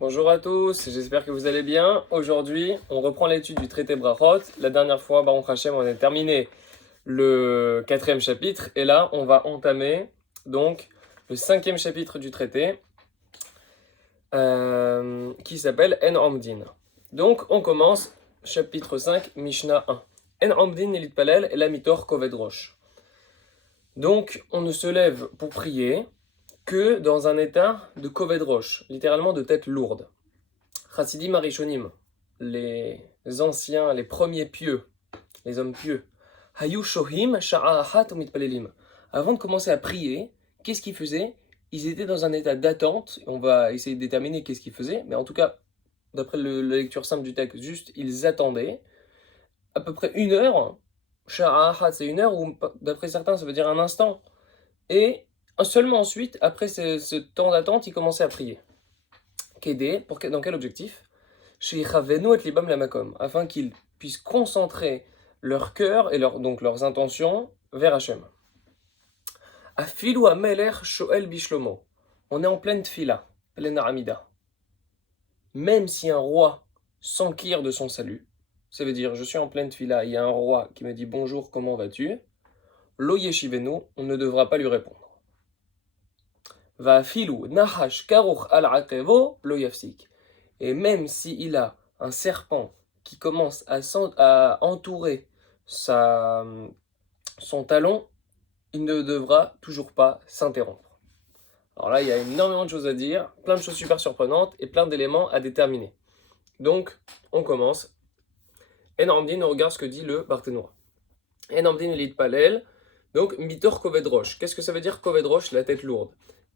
Bonjour à tous, j'espère que vous allez bien. Aujourd'hui, on reprend l'étude du traité Brachot. La dernière fois, Baruch Hashem, on a terminé le quatrième chapitre et là, on va entamer donc le cinquième chapitre du traité qui s'appelle En Omdin. Donc, on commence chapitre 5, Mishnah 1. En Omdin Elit Palel et la mitor Koved Rosh. Donc, on ne se lève pour prier que dans un état de Koved Rosh, littéralement de tête lourde. Chassidim Arishonim, les anciens, les premiers pieux, les hommes pieux. Hayu shohim sha'ahat umitpalelim. Avant de commencer à prier, qu'est-ce qu'ils faisaient? Ils étaient dans un état d'attente. On va essayer de déterminer qu'est-ce qu'ils faisaient, mais en tout cas, d'après la lecture simple du texte, juste ils attendaient à peu près une heure. Sha'ahat, c'est une heure, ou d'après certains, ça veut dire un instant. Et seulement ensuite, après ce temps d'attente, ils commençaient à prier. Kédé, dans quel objectif? Afin qu'ils puissent concentrer leur cœur et donc leurs intentions vers Hachem. Afilu ameler shoel bishlomo. On est en pleine tfila, pleine aramida. Même si un roi s'enquire de son salut, ça veut dire je suis en pleine tfila, il y a un roi qui me dit bonjour, comment vas-tu? Lo yeshivenu, on ne devra pas lui répondre. Va afilu nahash karuch al akevo lo yafsik. Et même s'il a un serpent qui commence à entourer son talon, il ne devra toujours pas s'interrompre. Alors là, il y a énormément de choses à dire, plein de choses super surprenantes et plein d'éléments à déterminer. Donc, on commence. Enamdin, on regarde ce que dit le Barthénois. Enamdin elit palel, donc mitor kovedrosh. Qu'est-ce que ça veut dire kovedrosh, la tête lourde?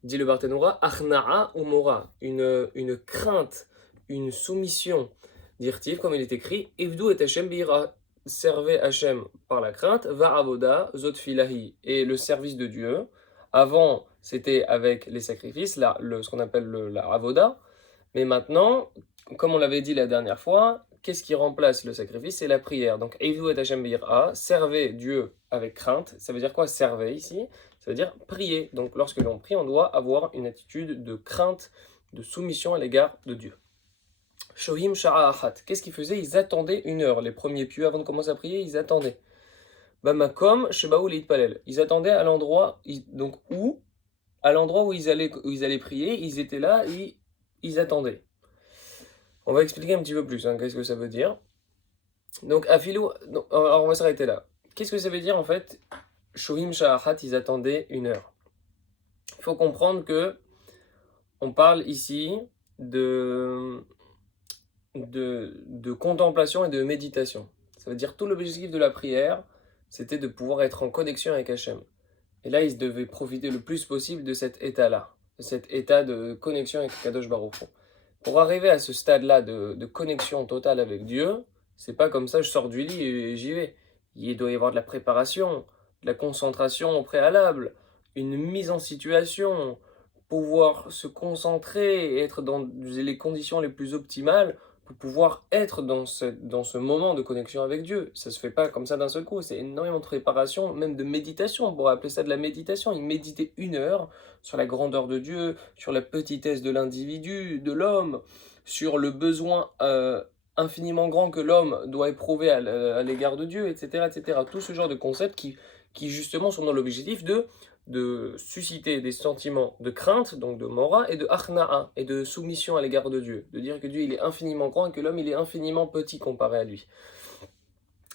Dit le Barthénois, achna'a ou mora, une crainte, une soumission, dirtiv, comme il est écrit, Ivdu et Hashem bira, servez Hashem par la crainte, va avoda, zot filahi, et le service de Dieu. Avant, c'était avec les sacrifices, ce qu'on appelle la avoda, mais maintenant, comme on l'avait dit la dernière fois, qu'est-ce qui remplace le sacrifice? C'est la prière. Donc, Ivdu et Hashem bira, servez Dieu avec crainte. Ça veut dire quoi, servez ici? Ça veut dire prier. Donc, lorsque l'on prie, on doit avoir une attitude de crainte, de soumission à l'égard de Dieu. Shohim Sha'ahat. Qu'est-ce qu'ils faisaient? Ils attendaient une heure. Les premiers pieux, avant de commencer à prier, ils attendaient. Bamakom Shebaou Leitpalel. Ils attendaient à l'endroit, donc où? À l'endroit où ils allaient prier, ils étaient là et ils attendaient. On va expliquer un petit peu plus, qu'est-ce que ça veut dire. Donc, Afilou, alors on va s'arrêter là. Qu'est-ce que ça veut dire en fait? Shohim Sha'ahat, ils attendaient une heure. Il faut comprendre que on parle ici de contemplation et de méditation. Ça veut dire tout l'objectif de la prière, c'était de pouvoir être en connexion avec Hachem. Et là, ils devaient profiter le plus possible de cet état-là, de cet état de connexion avec Kadosh Baruch Hu. Pour arriver à ce stade-là de connexion totale avec Dieu, c'est pas comme ça, je sors du lit et j'y vais. Il doit y avoir de la préparation, de la concentration au préalable, une mise en situation, pouvoir se concentrer et être dans les conditions les plus optimales pour pouvoir être dans ce moment de connexion avec Dieu. Ça se fait pas comme ça d'un seul coup, c'est énormément de préparation, même de méditation, on pourrait appeler ça de la méditation. Il méditait une heure sur la grandeur de Dieu, sur la petitesse de l'individu, de l'homme, sur le besoin infiniment grand que l'homme doit éprouver à l'égard de Dieu, etc., etc. Tout ce genre de concepts qui justement sont dans l'objectif de susciter des sentiments de crainte, donc de mora, et de achna'a, et de soumission à l'égard de Dieu. De dire que Dieu il est infiniment grand et que l'homme il est infiniment petit comparé à lui.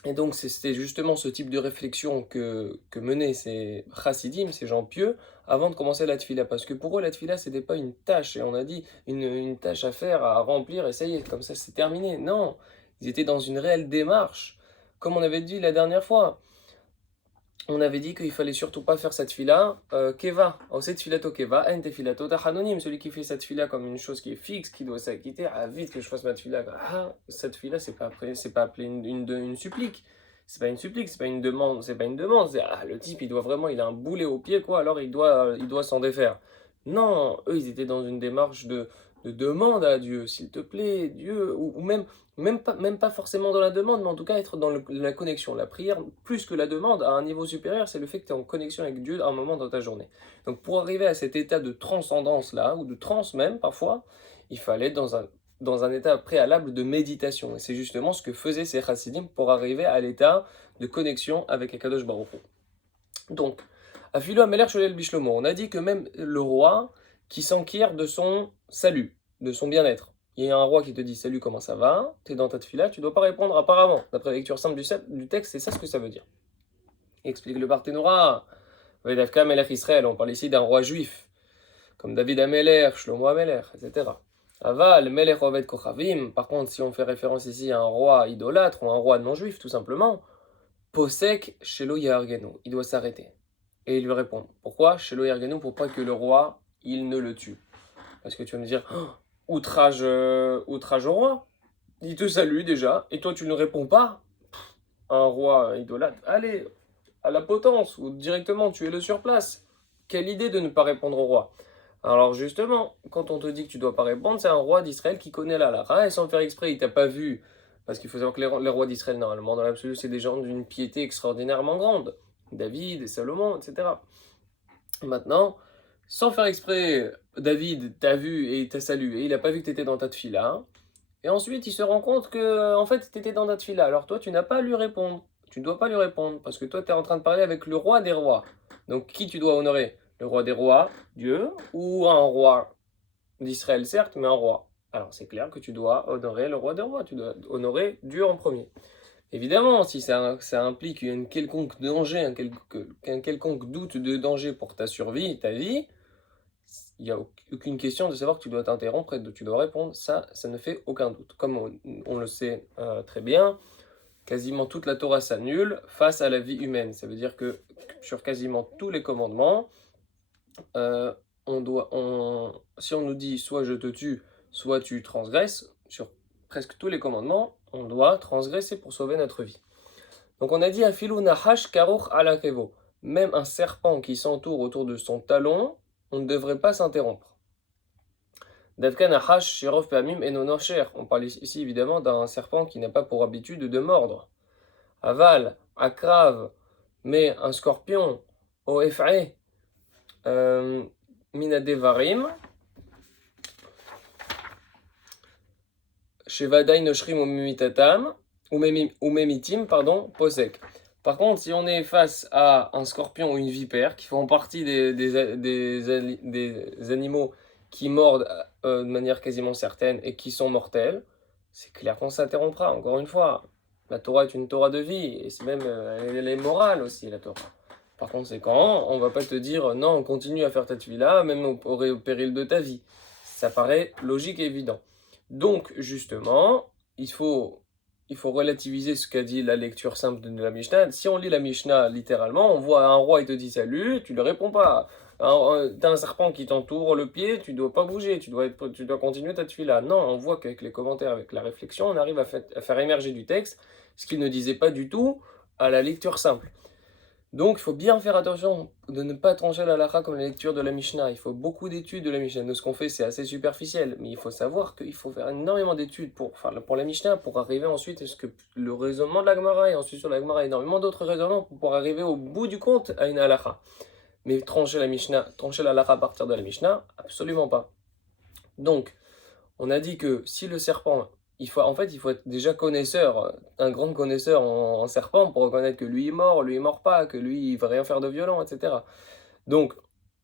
Et donc c'était justement ce type de réflexion que menaient ces chassidim, ces gens pieux, avant de commencer la tfila. Parce que pour eux la tfila c'était pas une tâche, et on a dit une tâche à faire, à remplir, et ça y est, comme ça c'est terminé. Non, ils étaient dans une réelle démarche, comme on avait dit la dernière fois. On avait dit qu'il fallait surtout pas faire cette fila keva. Cette filato keva, ente filato tachanonim. Celui qui fait cette fila comme une chose qui est fixe, qui doit s'acquitter, vite que je fasse ma fila. Cette fila, c'est pas appelé une supplique. C'est pas une supplique, c'est pas une demande, c'est pas une demande. Le type, il a un boulet au pied, quoi. Alors il doit s'en défaire. Non, eux, ils étaient dans une démarche de demande à Dieu, s'il te plaît, Dieu, ou même pas forcément dans la demande, mais en tout cas être dans la connexion. La prière, plus que la demande, à un niveau supérieur, c'est le fait que tu es en connexion avec Dieu à un moment dans ta journée. Donc pour arriver à cet état de transcendance-là, ou de transe même parfois, il fallait être dans un état préalable de méditation. Et c'est justement ce que faisaient ces chassidim pour arriver à l'état de connexion avec Akadosh Baruch Hu. Donc, Afilo Ameler Sholel Bishlomo, on a dit que même le roi qui s'enquiert de son salut, de son bien-être. Il y a un roi qui te dit salut, comment ça va? Tu es dans ta tefila, tu ne dois pas répondre apparemment. D'après la lecture simple du texte, c'est ça ce que ça veut dire. Explique le Barthénora. Vedavka Melech Israël, on parle ici d'un roi juif, comme David Ameler, Shlomo Ameler, etc. Aval, Melech Oved Kochavim, par contre, si on fait référence ici à un roi idolâtre ou un roi non-juif, tout simplement, Posek Shelo Yargenu, il doit s'arrêter. Et il lui répond, pourquoi Shelo Yargenu? Pour pas que le roi, il ne le tue. Parce que tu vas me dire, oh, outrage au roi, il te salue déjà, et toi tu ne réponds pas. Un roi idolâtre, allez, à la potence, ou directement tuez-le sur place. Quelle idée de ne pas répondre au roi. Alors justement, quand on te dit que tu ne dois pas répondre, c'est un roi d'Israël qui connaît la halakha, et sans faire exprès, il t'a pas vu, parce qu'il faut savoir que les rois d'Israël, normalement, dans l'absolu, c'est des gens d'une piété extraordinairement grande. David, Salomon, etc. Maintenant, sans faire exprès, David t'a vu et t'a salué, il n'a pas vu que tu étais dans ta tefila, et ensuite il se rend compte que, en fait, tu étais dans ta tefila. Alors toi, tu n'as pas à lui répondre. Tu ne dois pas lui répondre, parce que toi, tu es en train de parler avec le roi des rois. Donc qui tu dois honorer? Le roi des rois, Dieu, ou un roi d'Israël, certes, mais un roi. Alors c'est clair que tu dois honorer le roi des rois, tu dois honorer Dieu en premier. Évidemment, si ça implique un quelconque danger, un quelconque doute de danger pour ta survie, ta vie, il n'y a aucune question de savoir que tu dois t'interrompre et que tu dois répondre. Ça ne fait aucun doute. Comme on le sait très bien, quasiment toute la Torah s'annule face à la vie humaine. Ça veut dire que sur quasiment tous les commandements, si on nous dit soit je te tue, soit tu transgresses, sur presque tous les commandements, on doit transgresser pour sauver notre vie. Donc on a dit Afilu Nahash Karuch Alakevo. Même un serpent qui s'entoure autour de son talon, on ne devrait pas s'interrompre. Davka Nahash Shirov Pamim Enonosher. On parle ici évidemment d'un serpent qui n'a pas pour habitude de mordre. Aval, Akrav, mais un scorpion, Oefa'e, Minadevarim, Shevadai Noshrim ou Memitim, pardon, Posek. Par contre, si on est face à un scorpion ou une vipère qui font partie des animaux qui mordent de manière quasiment certaine et qui sont mortels, c'est clair qu'on s'interrompra. Encore une fois, la Torah est une Torah de vie et c'est même elle est morale aussi, la Torah. Par conséquent, on ne va pas te dire non, on continue à faire ta tuila, même au péril de ta vie. Ça paraît logique et évident. Donc, justement, il faut relativiser ce qu'a dit la lecture simple de la Mishnah. Si on lit la Mishnah littéralement, on voit un roi, il te dit salut, tu ne le réponds pas. T'as un serpent qui t'entoure le pied, tu ne dois pas bouger, tu dois continuer ta tuila. Non, on voit qu'avec les commentaires, avec la réflexion, on arrive à faire émerger du texte ce qu'il ne disait pas du tout à la lecture simple. Donc, il faut bien faire attention de ne pas trancher la halakha comme la lecture de la Mishnah. Il faut beaucoup d'études de la Mishnah. Nous, ce qu'on fait, c'est assez superficiel, mais il faut savoir qu'il faut faire énormément d'études pour la Mishnah, pour arriver ensuite à ce que le raisonnement de la Gemara, et ensuite sur la Gemara, énormément d'autres raisonnements pour arriver au bout du compte à une halakha. Mais trancher la Mishnah, trancher la halakha à partir de la Mishnah, absolument pas. Donc, on a dit que si le serpent, il faut être déjà connaisseur, un grand connaisseur en serpent pour reconnaître que lui il mord pas, que lui il va rien faire de violent, etc. Donc,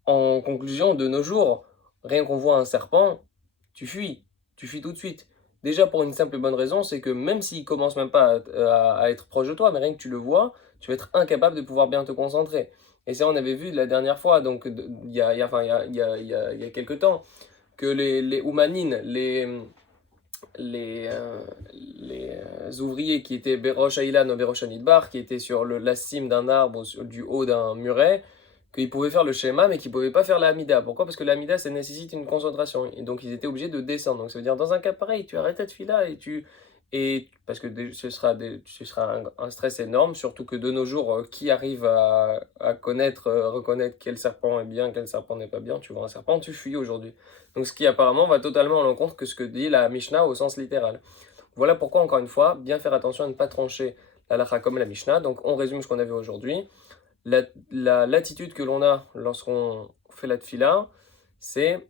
en conclusion, de nos jours, rien qu'on voit un serpent, tu fuis tout de suite. Déjà pour une simple et bonne raison, c'est que même s'il commence même pas à être proche de toi, mais rien que tu le vois, tu vas être incapable de pouvoir bien te concentrer. Et ça, on avait vu la dernière fois, donc il y a quelques temps, que les Oumanines, les ouvriers qui étaient Berosh Aïlan ou Berosh Anidbar, qui étaient sur la cime d'un arbre ou du haut d'un muret, qu'ils pouvaient faire le schéma, mais qu'ils ne pouvaient pas faire la Hamida. Pourquoi? Parce que la Hamida, ça nécessite une concentration. Et donc, ils étaient obligés de descendre. Donc, ça veut dire, dans un cas pareil, tu arrêtes cette fille-là parce que ce sera un stress énorme, surtout que de nos jours, qui arrive à reconnaître quel serpent est bien, quel serpent n'est pas bien? Tu vois un serpent, tu fuis aujourd'hui. Donc ce qui apparemment va totalement à l'encontre que ce que dit la Mishnah au sens littéral. Voilà pourquoi, encore une fois, bien faire attention à ne pas trancher la halakha comme la Mishnah. Donc on résume ce qu'on avait aujourd'hui. L'attitude que l'on a lorsqu'on fait la tfila, c'est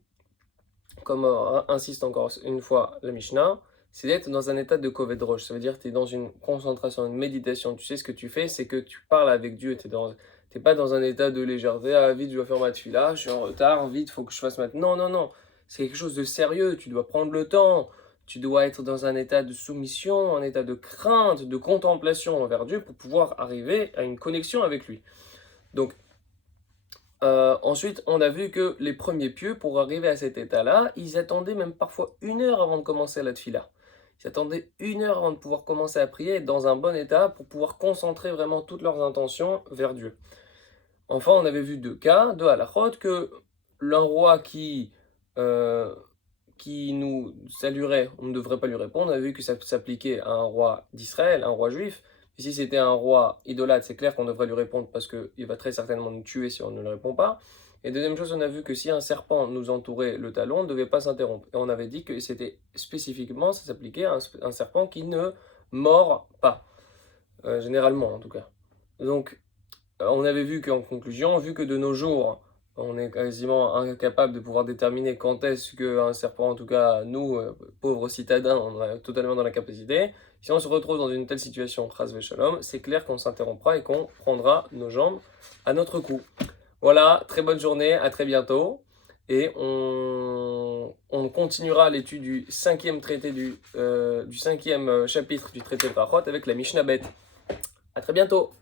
comme insiste encore une fois la Mishnah, c'est d'être dans un état de Koved Rosh. Ça veut dire que tu es dans une concentration, une méditation. Tu sais ce que tu fais, c'est que tu parles avec Dieu. T'es pas dans un état de légèreté. Ah, vite, je dois faire ma tefila, je suis en retard, vite, il faut que je fasse maintenant. Non, non, non. C'est quelque chose de sérieux. Tu dois prendre le temps. Tu dois être dans un état de soumission, un état de crainte, de contemplation envers Dieu pour pouvoir arriver à une connexion avec lui. Donc, ensuite, on a vu que les premiers pieux, pour arriver à cet état-là, ils attendaient même parfois 1 heure avant de commencer la tefila. Ils attendaient 1 heure avant de pouvoir commencer à prier, être dans un bon état pour pouvoir concentrer vraiment toutes leurs intentions vers Dieu. Enfin, on avait vu 2 cas, 2 halachot, que l'un roi qui nous saluerait, on ne devrait pas lui répondre. On a vu que ça s'appliquait à un roi d'Israël, un roi juif. Et si c'était un roi idolâtre, c'est clair qu'on devrait lui répondre parce qu'il va très certainement nous tuer si on ne lui répond pas. Et deuxième chose, on a vu que si un serpent nous entourait le talon, on ne devait pas s'interrompre. Et on avait dit que c'était spécifiquement, ça s'appliquait à un serpent qui ne mord pas, généralement en tout cas. Donc, on avait vu qu'en conclusion, vu que de nos jours, on est quasiment incapable de pouvoir déterminer quand est-ce qu'un serpent, en tout cas nous, pauvres citadins, on est totalement dans la capacité. Si on se retrouve dans une telle situation, chas v'shalom, c'est clair qu'on s'interrompra et qu'on prendra nos jambes à notre cou. Voilà, très bonne journée, à très bientôt. Et on continuera l'étude du 5e traité du 5e chapitre du traité de Brachot avec la Mishnah Bet. À très bientôt.